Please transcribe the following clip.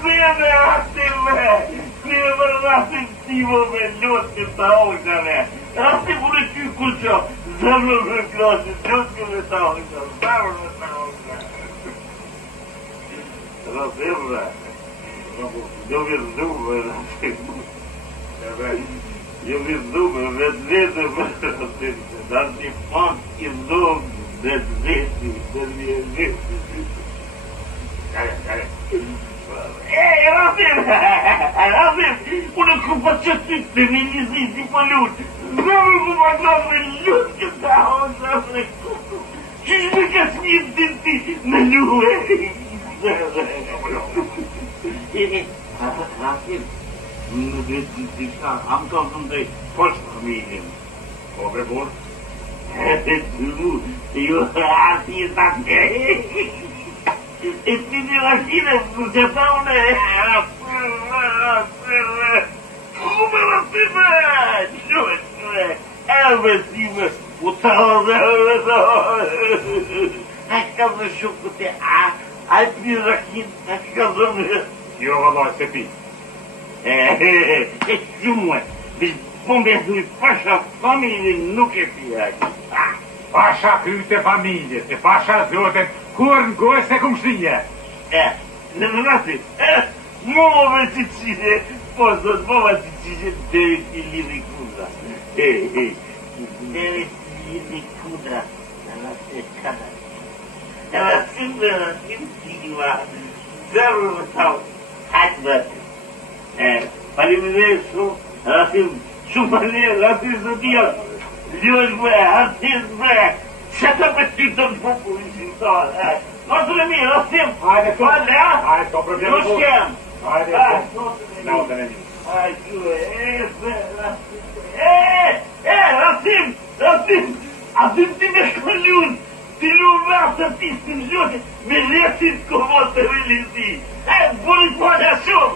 Kreme Rasim! Kreme Rasim Timo me lotë të ojnëve! Rasim unë ty kuqo! Zemrë me krasi, lotë me të ojnëve! Zemrë me të ojnëve! Rasim, jo vizdume, Rasim! Jo vizdume, vetë Rasim! Dar një pak i zonë, vetë Rasim! Unë ku pa që ty të me njëzi si për lutë! Zemrë ku pa glasë me lutë këta ojnëve! Qysh me kësë një të ti me lutë! Rasim, në vetë të ka, am ka të poshtë familjen. Po, bre, por? Jo, arti e ta të e ti një rashine, që ta une, Come Rasime! Qëve, elbesime, u të hëzë, ka zë shukë të aj një rakin, ka zënë. Jo, vëllaj, se pi. Shumë, bombe zui pasha familje nuk e pijak. Pasha kryte familje, se pasha zoten, kur në gojë se kumë shinje. Në Rasim, move që qire, po zot, move që qire, deri t'i liri kudra. Deri t'i liri kudra, në Rasim kada. Rasim t'ima, zërë më tau, hajtë Rasim. Faleminderit shumë, Rasim, shumë faleminderit, Rasim zë tja, ljosh bre, artist bre, që të për ty të më popullin shqiptarë, Nostre mie, Rasim! Hajde, to! Hajde, ha? Hajde, to, problemi Ju shkem! Hajde, to! Në të në një. Rasim! Rasim! Asim ti me shkollun! Ti lu vrasë të pistin zhjote me lesit komot të relisi! Burit po në shumë!